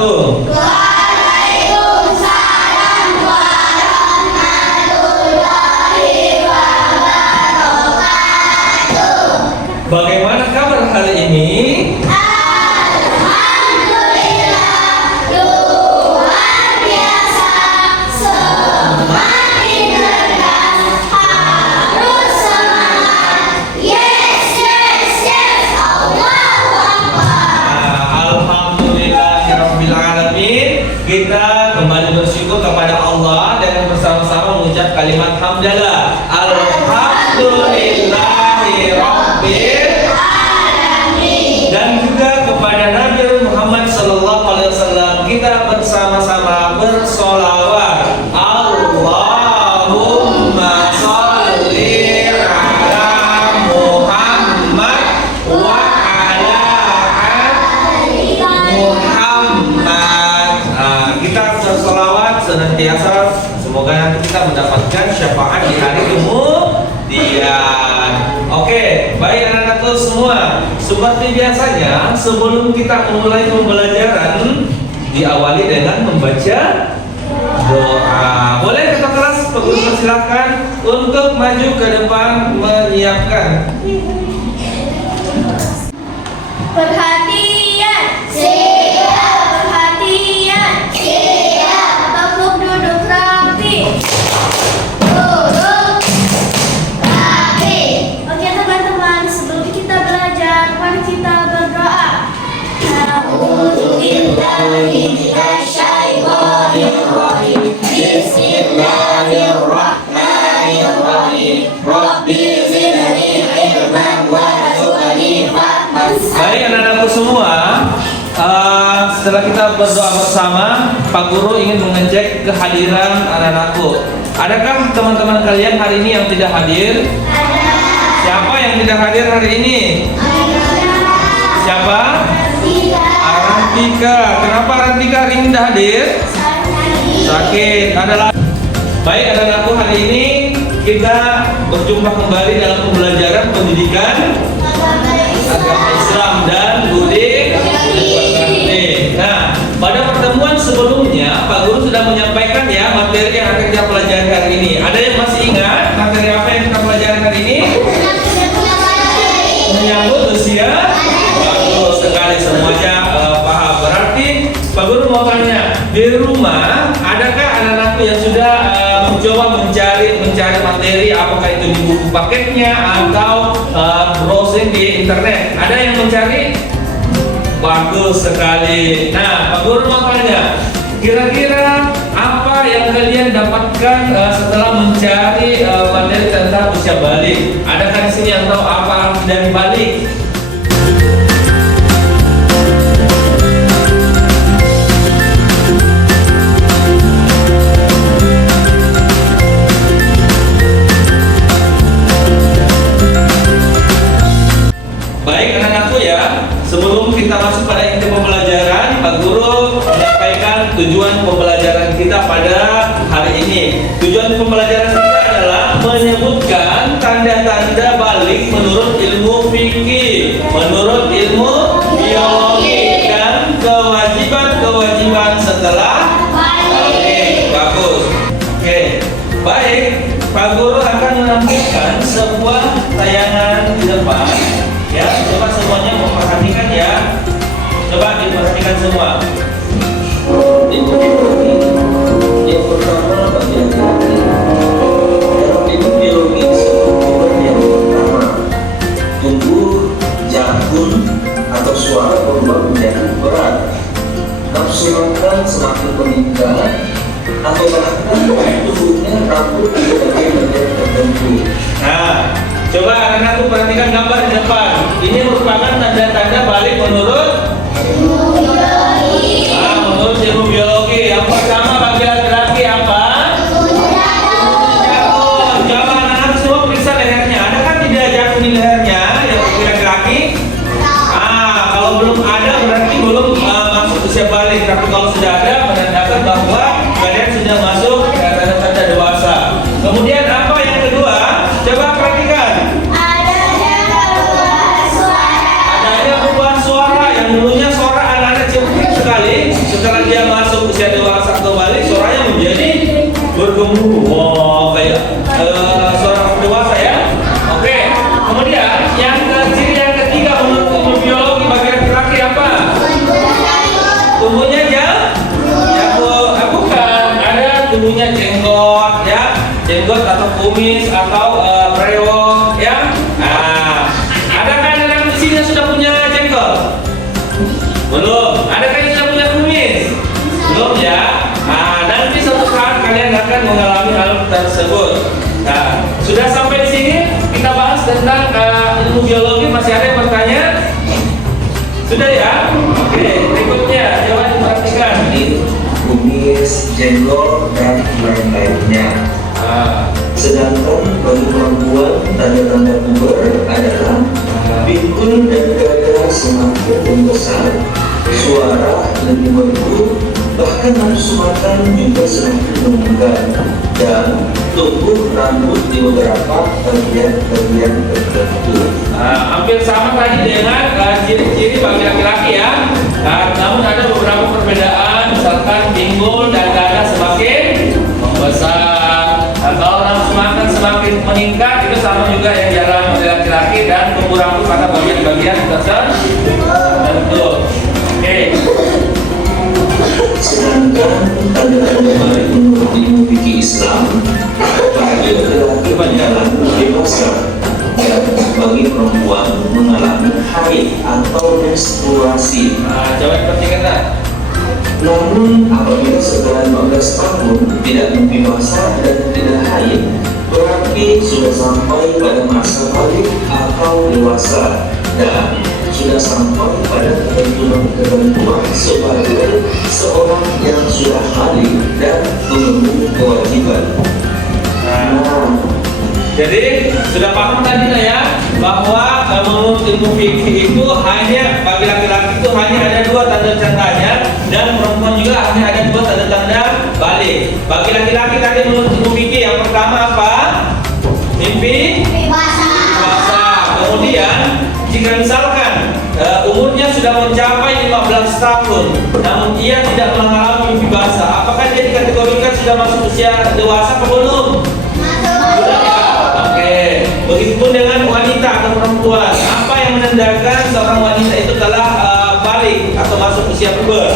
wabarakatuh. Waalaikumsalam warahmatullahi wabarakatuh. Bagaimana kabar hari ini? Alhamdulillah, luar biasa. Semakin cerdas, harus semangat. Yes, yes, yes. Allahu Akbar. Alhamdulillahirabbil alamin. Kita kembali bersyukur kepada Allah dengan bersama-sama mengucap kalimat hamdalah. Alhamdulillahirabbil alamin. Dan juga kepada Nabi Muhammad sallallahu alaihi wasallam kita bersama-sama bersolawat. Allahumma sholli ala Muhammad wa ala ali Muhammad. Kita bersolawat senantiasa, semoga nanti kita mendapatkan syafaat di hari kemudian. Oke, baik anak-anakku semua. Seperti biasanya, sebelum kita memulai pembelajaran, diawali dengan membaca doa. Boleh kita kelas, Pak Guru persilakan untuk maju ke depan menyiapkan. Perhatian, siap. Perhatian, siap. Tepuk duduk rapi. Duduk rapi. Oke teman-teman, sebelum kita belajar, mari kita berdoa. A'udzubillahi minasyaitonirrajim. Bismillahirrahmanirrahim. Rabbi zidni ilman warzuqni fahman. Baik anak-anakku semua, setelah kita berdoa bersama, Pak Guru ingin mengecek kehadiran anak-anakku. Adakah teman-teman kalian hari ini yang tidak hadir? Siapa yang tidak hadir hari ini? Siapa? Arantika. Kenapa Arantika hari ini tidak hadir? Sakit. Adalah. Baik anak-anakku, hari ini kita berjumpa kembali dalam pembelajaran pendidikan agama Islam dan budi pekerti. Nah, pada pertemuan sebelumnya Pak Guru sudah menyampaikan ya materi yang akan kita pelajari hari ini. Ada yang masih ingat materi apa yang kita pelajari hari ini? Menyambut usia. Bagus sekali, semuanya paham. Berarti Pak Guru mau tanya, di rumah adakah anak-anakku yang sudah mencoba mencari materi, apakah itu di buku paketnya atau browsing di internet? Ada yang mencari? Bagus sekali. Nah, Pak Guru mau tanya, kira-kira apa yang kalian dapatkan setelah mencari materi tentang usia balik? Adakah di sini yang tahu apa arti dari balik? Baik anak-anakku ya, sebelum kita masuk pada inti pembelajaran, Pak Guru menyampaikan tujuan pembelajaran kita pada hari ini. Tujuan pembelajaran kita adalah menyebutkan tanda-tanda balik menurut ilmu fikih, menurut ilmu biologi, dan kewajiban-kewajiban setelah balik. Bagus. Oke, baik. Pak Guru akan menampilkan sebuah tayangan di depan. Ya, coba semuanya memperhatikan ya. Coba diperhatikan semua. Yang pertama bagian kaki. Dalam biologis yang pertama, tumbuh jakun atau suara berubah menjadi berat. Nafsu makan semakin meningkat atau bahkan tubuhnya rapuh di bagian-bagian tertentu. Nah, coba anak-anakku perhatikan gambar di depan. Ini merupakan tanda-tanda balik menurut menurut ilmu biologi. Yang pertama bagi laki-laki apa? Jakun. Coba anak-anak semua periksa lehernya. Ada kan tidak jakun di lehernya yang bagi laki-laki? Kalau belum ada berarti belum masuk usia balik. Tapi kalau sudah ada menandakan bahwa kalian sudah masuk tanda-tanda dewasa. Kemudian apa yang kedua? Coba perhatikan. Adanya perubahan suara yang dulunya suara anak-anak kecil sekali, setelah dia masuk usia dewasa kembali, suaranya menjadi bergemuruh. Wow, kayak suara dewasa ya. Oke. Kemudian ciri yang ketiga menurut ilmu biologi bagi laki-laki apa? Tubuhnya bukan. Ada tubuhnya jenggot ya, jenggot atau kumis atau brewok ya. Nah, adakah anak di sini yang sudah punya jenggot? Belum. Adakah yang sudah punya kumis? Belum ya. Nah, nanti suatu saat kalian akan mengalami hal tersebut. Nah, sudah sampai di sini kita bahas tentang ilmu biologi. Masih ada yang bertanya? Sudah ya? Oke, berikutnya coba diperhatikan. Kumis, jenggot, dan lain-lainnya. Sedangkan bagi perempuan tanda-tanda puber adalah pinggul dan dada semakin membesar, suara lebih merdu, bahkan nafsu makan juga semakin meningkat, dan tumbuh rambut di beberapa bagian-bagian tertentu. Hampir sama tadi dengan ciri-ciri bagi laki-laki ya. Namun ada beberapa perbedaan, misalkan pinggul dan dada semakin membesar. Kalau nafsu makan semakin meningkat, itu sama juga yang dialami oleh laki-laki, dan tumbuh rambut pada bagian-bagian tertentu. Oke. Sedangkan tanda-tanda baik menurut ilmu fikih Islam, bagi laki-laki berjalan dewasa, dan bagi perempuan mengalami haid atau menstruasi. Coba perhatikan tak? Namun apabila setelah 15 tahun tidak dewasa dan tidak haid, berarti sudah sampai pada masa balik atau dewasa, dan sudah sampai pada ketentuan sebagai seorang yang sudah balik dan memenuhi kewajiban. Jadi sudah paham tadi lah ya, bahwa menurut ilmu fikih itu hanya bagi laki-laki itu hanya ada dua tanda-tandanya, dan perempuan juga hanya ada dua tanda-tanda balik. Bagi laki-laki tadi menurut ilmu fikih yang pertama apa? Mimpi basah. Kemudian jika misalkan umurnya sudah mencapai 15 tahun, namun ia tidak mengalami mimpi basah, apakah dia dikategorikan sudah masuk usia dewasa atau belum? Sudah ya? Oke. Begitupun dengan wanita atau perempuan, apa yang menandakan seorang wanita itu telah balik atau masuk usia puber?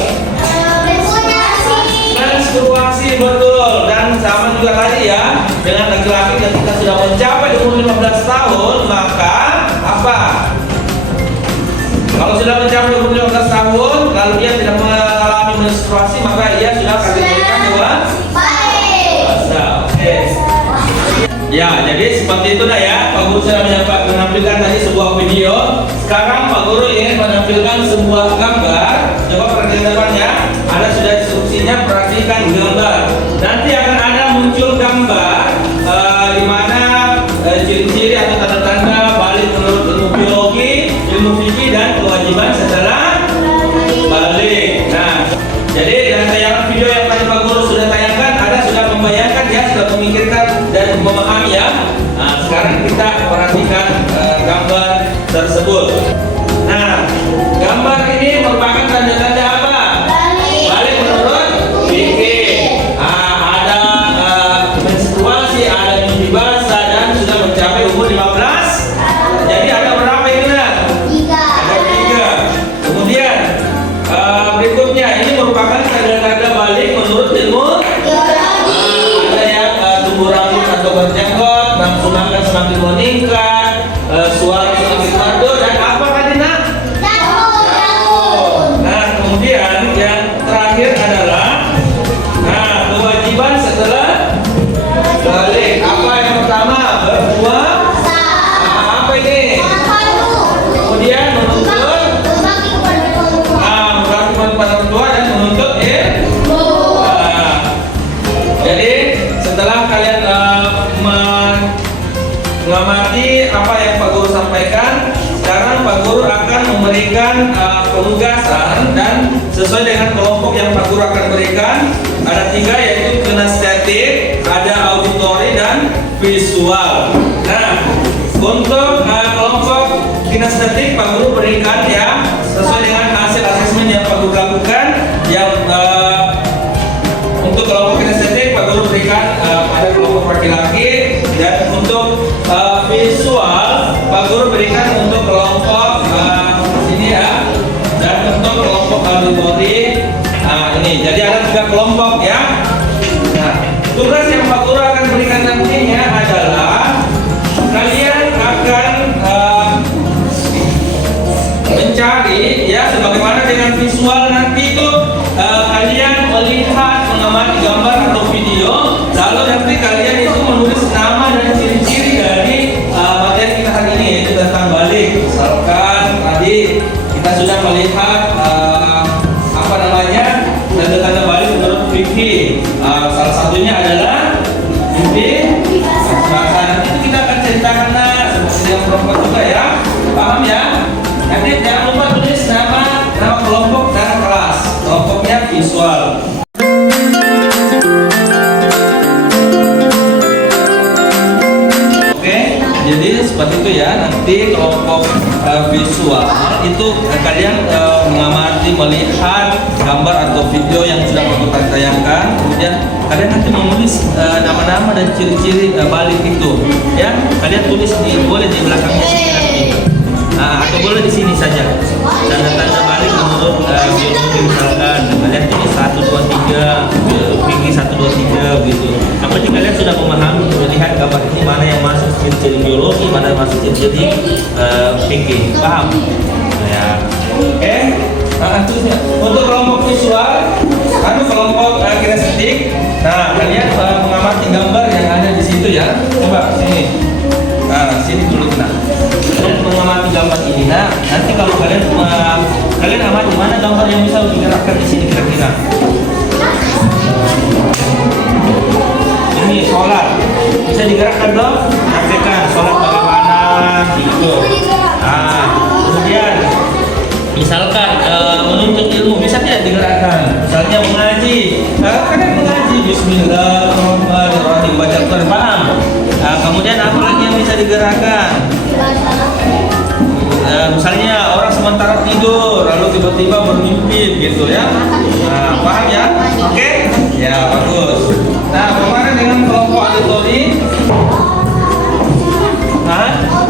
Menstruasi, betul. Dan sama juga tadi ya, dengan laki-laki ketika sudah mencapai umur 15 tahun, maka apa? Kalau sudah mencapai umur 15 tahun, lalu dia tidak mengalami menstruasi, maka ia sudah kategorikan dewasa. Oke. Ya, jadi seperti itu dah ya. Pak Guru sudah menampilkan tadi sebuah video. Sekarang Pak Guru ingin menampilkan sebuah gambar. Coba perhatikan depannya. Ada sudah instruksinya, perhatikan gambar. Nanti akan ada muncul gambar di mana ciri-ciri atau tanda-tanda balik menurut ilmu biologi, ilmu fikih, dan kewajiban setelah balik. Nah, jadi dari tayangan video yang tadi Pak Guru sudah tayangkan, ada sudah membayangkan ya, sudah memikirkan dan memahami ya. Nah, sekarang kita perhatikan gambar tersebut. Nah, gambar ini merupakan tanda-tanda apa? Balik menurut fikih. Ada menstruasi, ada mimpi basah, dan sudah mencapai umur 15. Jadi ada berapa ini? Ada 3. Kemudian berikutnya ini merupakan tanda-tanda balik menurut ilmu. Ada yang tumbuh rambut atau berjenggot, nafsu makan semakin meningkat, suara semakin merdu, dan apa tadi nak? Nah, kemudian yang terakhir adalah kewajiban setelah balik. Apa yang pertama? Berpuasa. Apa ini? Kemudian menuntut kepada orang tua dan menuntut ilmu. Jadi setelah kalian mengamati apa yang Pak Guru sampaikan, sekarang Pak Guru akan memberikan penugasan, dan sesuai dengan kelompok yang Pak Guru akan berikan ada 3, yaitu kinestetik, ada auditori, dan visual. Nah, untuk kelompok kinestetik Pak Guru berikan ya sesuai dengan hasil asesmen yang Pak Guru lakukan, yang laki-laki. Dan untuk visual Pak Guru berikan untuk kelompok sini ya. Dan untuk kelompok auditory, ini jadi ada 3 kelompok ya. Nah, tugas yang Pak Guru akan berikan nantinya adalah kalian akan mencari ya, sebagaimana dengan visual nanti itu kalian melihat, mengamati gambar atau video, lalu nanti kalian itu menulis nama dan ciri-ciri dari materi kita hari ini, yaitu tentang balik. Misalkan tadi kita sudah melihat apa namanya, tanda-tanda balik menurut fikih. Salah satunya adalah mimpi bahasa. Nanti itu kita akan ceritakan seperti yang perempuan juga ya, paham ya? Nanti jangan lupa tulis nama kelompok dan kelas. Kelompoknya visual. Oke, jadi seperti itu ya. Nanti kelompok visual itu kalian mengamati, melihat gambar atau video yang sudah kita tayangkan. Kemudian kalian nanti menulis nama-nama dan ciri-ciri balik itu. Ya, kalian tulis boleh di belakangnya sini nanti. Atau boleh di sini saja. Tanda-tanda balik menurut biologi misalkan kalian tulis 1, 2, 3, fikih 1, 2, 3 gitu. Yang penting kalian sudah memahami, melihat gambar ini mana yang masuk ciri-ciri biologi, mana yang masuk ciri-ciri fikih. Paham? Ya. Oke. Tulisnya. Untuk kelompok visual, kelompok kinestetik. Nah, kalian mengamati gambar yang ada di situ ya. Coba sini. Sini dulu kena. Kalian mengamati gambar ini. Nah, nanti kalau kalian amati mana gambar yang bisa digerakkan di sini kira-kira. Ini sholat, bisa digerakkan dong. Praktekkan sholat bagaimana gitu. Kemudian misalkan menuntut ilmu bisa tidak digerakkan. Misalnya mengaji, kalian mengaji Bismillahirrahmanirrahim, baca Quran, paham? Kemudian apa lagi yang bisa digerakkan? Misalnya orang sementara tidur lalu tiba-tiba bermimpi gitu ya. Paham ya? Oke? Ya, bagus. Nah, bagaimana dengan kelompok auditori?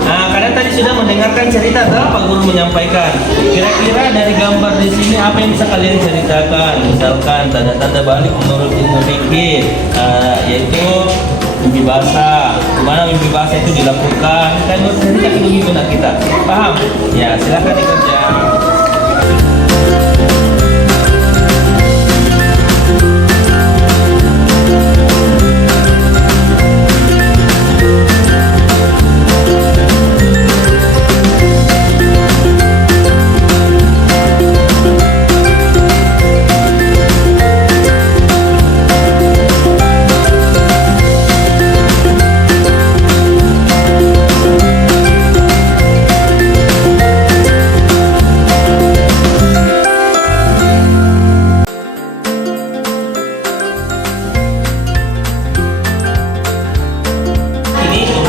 Kalian tadi sudah mendengarkan cerita atau Pak Guru menyampaikan. Kira-kira dari gambar di sini apa yang bisa kalian ceritakan? Misalkan tanda-tanda balik menurut ilmu fikih, yaitu mimpi basah. Gimana mimpi basah itu dilakukan? Kan cerita begitu nak kita. Paham? Ya, silakan dikerjakan.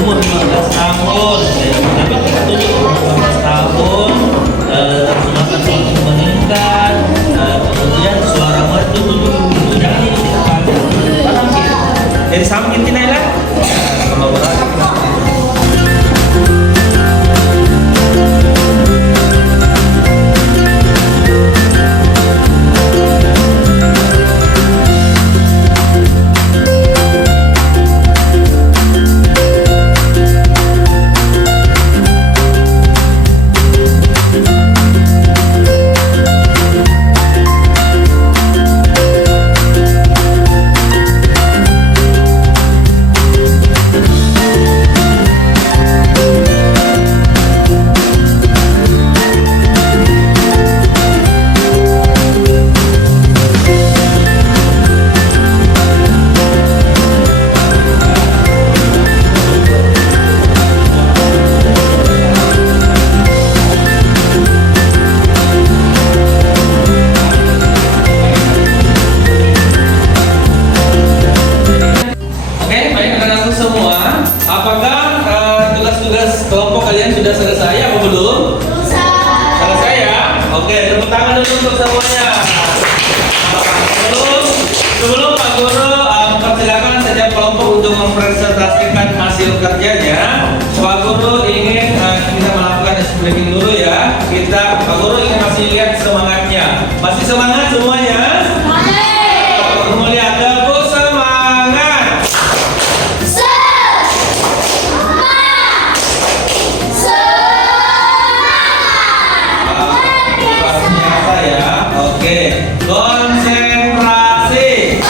Umur 15 tahun, tapi kita tunjuk umur 15 tahun, makan semakin meningkat, kemudian suara merdu tunjuk jangan ini kita pakai. Paham ya? Dari samping tinailah, sama berat. Kelompok kalian sudah selesai apa belum? Selesai ya? Oke, tepuk tangan dulu untuk semuanya. Sebelum Pak Guru mempersilakan setiap kelompok untuk mempresentasikan hasil kerjanya, Pak Guru ingin kita melakukan explaining dulu ya. Pak Guru ingin masih lihat semangatnya. Masih semangat semuanya? Pak Guru mau lihat Teguh semangat. Ternyata ya. Oke. Konsentrasi.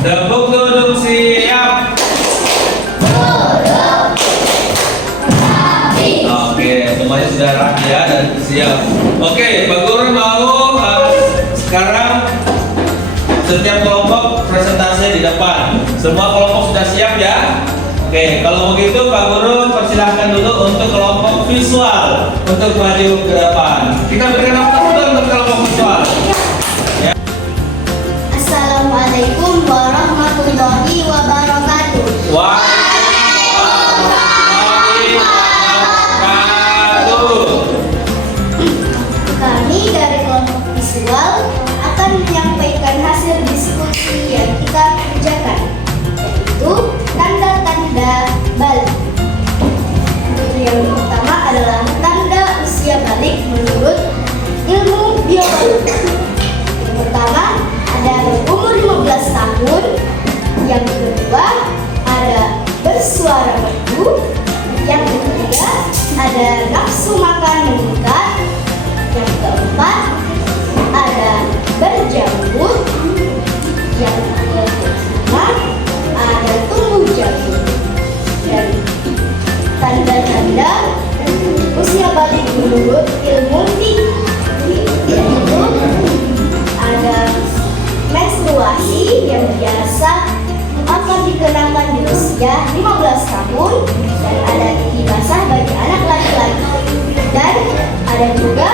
Tepuk duduk siap. Oke, semuanya sudah rapi ya dan siap. Oke, Pak Guru mau sekarang setiap kelompok presentasinya di depan. Semua kelompok sudah siap ya? Oke, kalau begitu Pak Guru persilahkan dulu untuk kelompok visual untuk maju ke depan. Kita berikan waktu dulu untuk kelompok visual. Ya. Assalamualaikum warahmatullahi wabarakatuh. Waalaikumsalam wabarakatuh. Kami dari kelompok visual akan menyampaikan hasil diskusi yang kita kerjakan, yaitu tanda-tanda balik. Yang pertama adalah tanda usia balik menurut ilmu biologi. Yang pertama ada berumur 15 tahun. Yang kedua ada bersuara merdu. Yang ketiga ada nafsu makan meningkat. Yang keempat ada berjambut. Yang kelima ada tumbuh jambut. Dan tanda-tanda usia balik menurut ilmu yaitu ada menstruasi yang biasa akan dikenakan di usia 15 tahun dan ada gigi basah bagi anak laki-laki, dan ada juga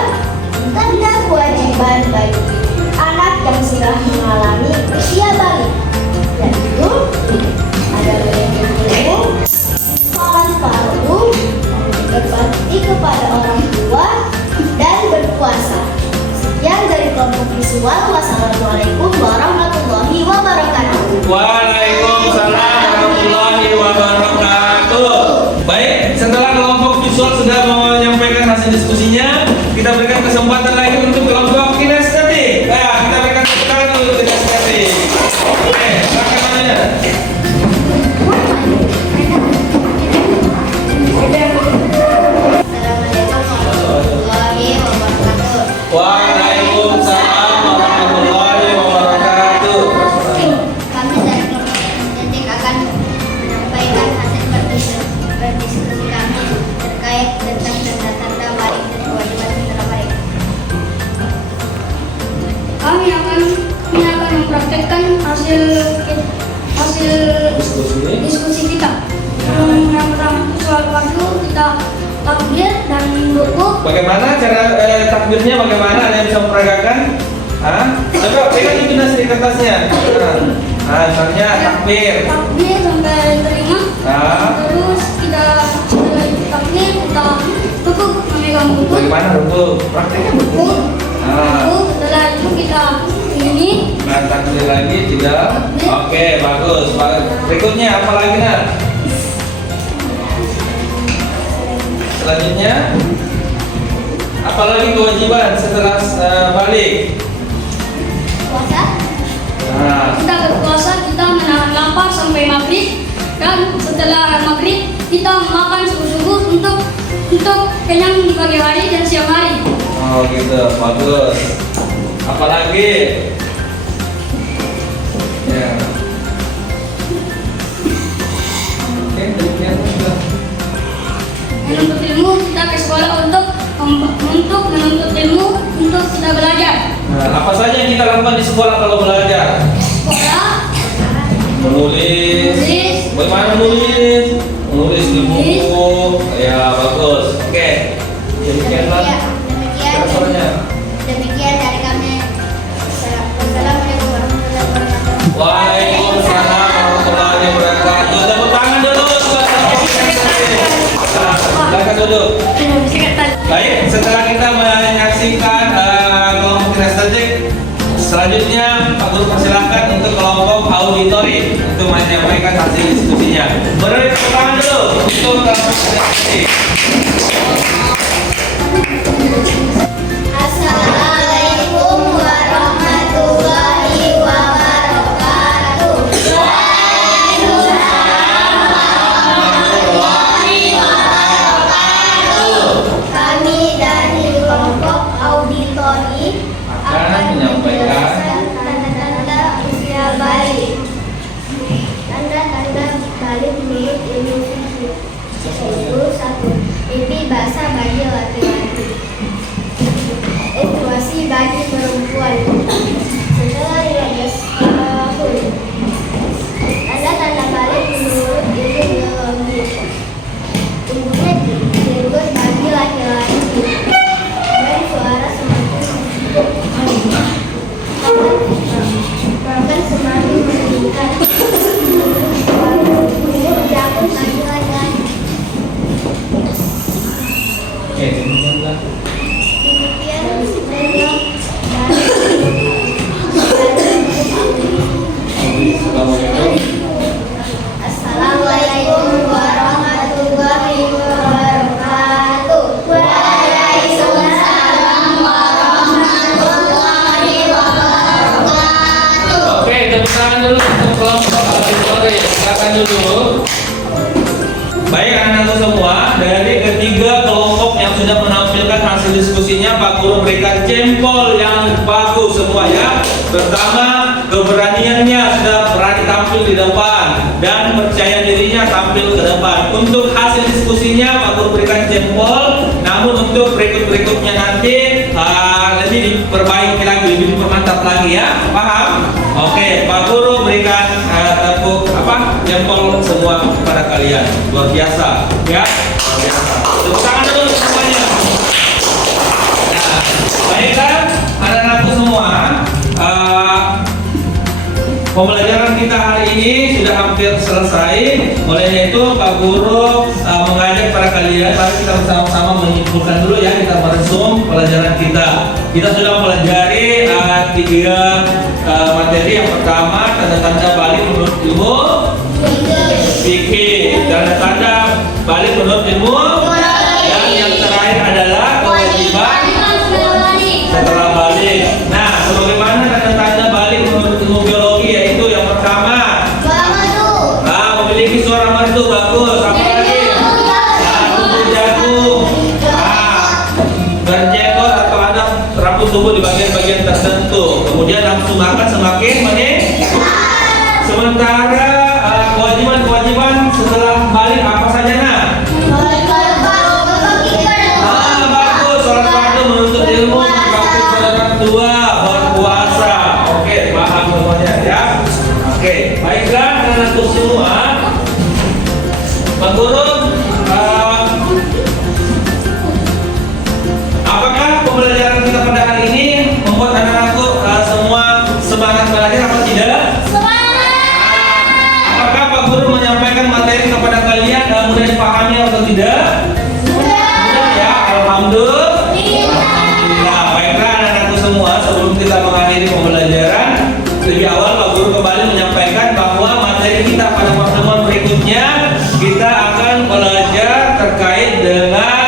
tanda kewajiban bagi anak yang sudah mengalami usia balik, yaitu ada ilmu sholat fardu, berbakti kepada orang tua, dan berpuasa. Sekian dari kelompok visual. Wassalamualaikum warahmatullahi wabarakatuh. Waalaikumsalam warahmatullahi wabarakatuh. Baik, setelah kelompok visual sudah menyampaikan hasil diskusinya, kita berikan kesempatan lagi untuk kelompok kinestetik. Nah, kita berikan tepuk tangan untuk kinestetik. Oke, silakan namanya. Waalaikumsalam warahmatullahi wabarakatuh. Kami dari kelompok estetik akan menyampaikan hasil berdiskusi kami terkait tentang tanda-tanda balik dan kewajiban tanda balik. Kami akan mempraktekkan hasil diskusi kita. Yang pertama soal waktu kita takbir dan ruku. Bagaimana cara takbirnya? Bagaimana? Ada yang bisa memperagakan? Coba pegang itu nasi di kertasnya. Misalnya takbir. Takbir sampai terima. Terus kita setelah itu takbir kita ruku memegang ruku. Bagaimana ruku? Prakteknya ruku. Ruku setelah itu kita ini. Takbir lagi tidak. Oke, bagus. Berikutnya apa lagi nak? Selanjutnya, apalagi kewajiban setelah balik? Puasa? Kita berpuasa, kita menahan lapar sampai maghrib, dan setelah maghrib kita makan subuh-subuh untuk kenyang di pagi hari dan siang hari. Oh gitu, bagus. Apalagi? Ya. Oke, demikian. Menuntut ilmu, kita ke sekolah untuk menuntut ilmu, untuk kita belajar. Apa saja yang kita lakukan di sekolah kalau belajar? Sekolah, Menulis. Bagaimana menulis? Menulis di buku. Ya, bagus. Oke. Demikianlah. Demikian dari kami. Wassalamualaikum warahmatullahi wabarakatuh. Waalaikumsalam warahmatullahi wabarakatuh. Tepuk tangan dulu buat silakan duduk. Baik, setelah kita menyaksikan kelompok kinestetik Selanjutnya Pak Guru persilahkan untuk kelompok auditori untuk menyampaikan hasil diskusinya. Beri tepuk tangan dulu untuk kelompok diskusi. Assalamualaikum warahmatullahi wabarakatuh. Kami dari kelompok auditori Akan menyampaikan tanda-tanda usia bayi. Tanda-tanda balik milik individu yaitu 1. Mimpi basah bagi laki-laki. Menstruasi bagi perempuan setelah 15 tahun. Tanda-tanda balik menurut ilmu biologi. Tumbuhnya jenggot bagi laki-laki dan suara semakin bahkan semakin meningkat. Umur jangkut bagi laki-laki. Oke, demikianlah. Demikian sebenarnya dari Assalamualaikum warahmatullahi wabarakatuh. Waalaikumsalam warahmatullahi wabarakatuh. Oke, tepuk tangan dulu untuk kelompok auditori. Silakan dulu. Baik anak-anak semua, dari ketiga kelompok yang sudah menampilkan hasil diskusinya, Pak Guru berikan jempol yang bagus semua ya. Pertama, keberaniannya sudah berani tampil di depan dan percaya dirinya tampil ke depan. Untuk hasil diskusinya, Pak Guru berikan jempol. Namun untuk berikut-berikutnya nanti lebih diperbaiki lagi, lebih dipermantap lagi ya. Paham? Oke, Pak Guru berikan tepuk jempol semua kepada kalian. Luar biasa ya, luar biasa. Tepuk tangan dulu semuanya. Nah, baiklah anak-anakku semua, pembelajaran kita hari ini sudah hampir selesai. Oleh itu Pak Guru mengajak para kalian, mari kita bersama-sama menyimpulkan dulu ya, kita meresum pelajaran kita. Kita sudah mempelajari 3 materi. Yang pertama, tanda-tanda balik menurut ilmu fikih, tanda-tanda balik menurut ilmu, dan yang terakhir adalah kewajiban setelah balik. Nah, sebagaimana tanda-tanda balik menurut ilmu biologi, yaitu yang pertama, memiliki suara merdu bagus. Apalagi tubuh jagung, berjenggot atau ada rambut tubuh di bagian-bagian tertentu. Kemudian nafsu makan semakin meningkat. Sementara kewajiban setelah balik apa saja nah? Bagus, sholat fardu, menuntut ilmu, berbakti kepada orang tua, berpuasa. Oke, paham semuanya ya. Oke, baiklah anak-anakku semua. Pak Guru, apakah pembelajaran kita pada hari ini membuat anak-anakku semua semangat belajar apa tidak? Apakah Pak Guru menyampaikan materi kepada kalian mudah dipahami atau tidak? Mudah ya, alhamdulillah. Baiklah anak-anakku semua, sebelum kita mengakhiri pembelajaran, lebih awal Pak Guru kembali menyampaikan bahwa materi kita pada pertemuan berikutnya kita akan belajar terkait dengan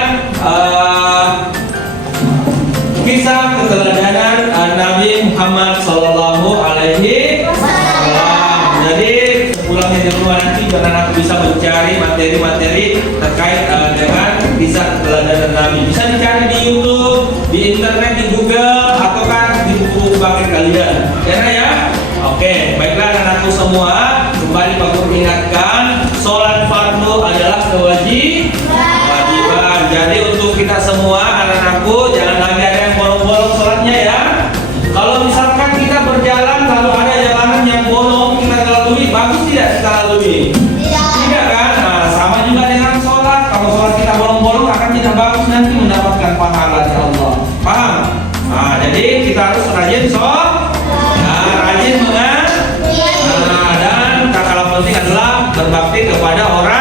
kisah keteladanan Nabi Muhammad Sallallahu Alaihi Wasallam. Jadi sepulangnya di rumah nanti anak bisa mencari materi-materi terkait dengan kisah keteladanan Nabi. Bisa dicari di YouTube, di internet, di Google, ataukah di buku paket kalian. Ya. Oke, baiklah anak-anakku semua, kembali Pak Guru ingatkan, sholat fardu adalah kewajiban. Jadi untuk kita semua anak-anakku, jangan lagi ada yang bolong-bolong sholatnya ya. Kalau misalkan kita berjalan lalu ada jalanan yang bolong, kita lalui, bagus tidak kita lalui? Tidak kan? Nah, sama juga dengan sholat. Kalau sholat kita bolong-bolong akan tidak bagus, nanti mendapatkan pahala dari Allah. Paham? Nah, jadi kita harus rajin sholat. Rajin mengaji. Dan tak kalah penting adalah berbakti kepada orang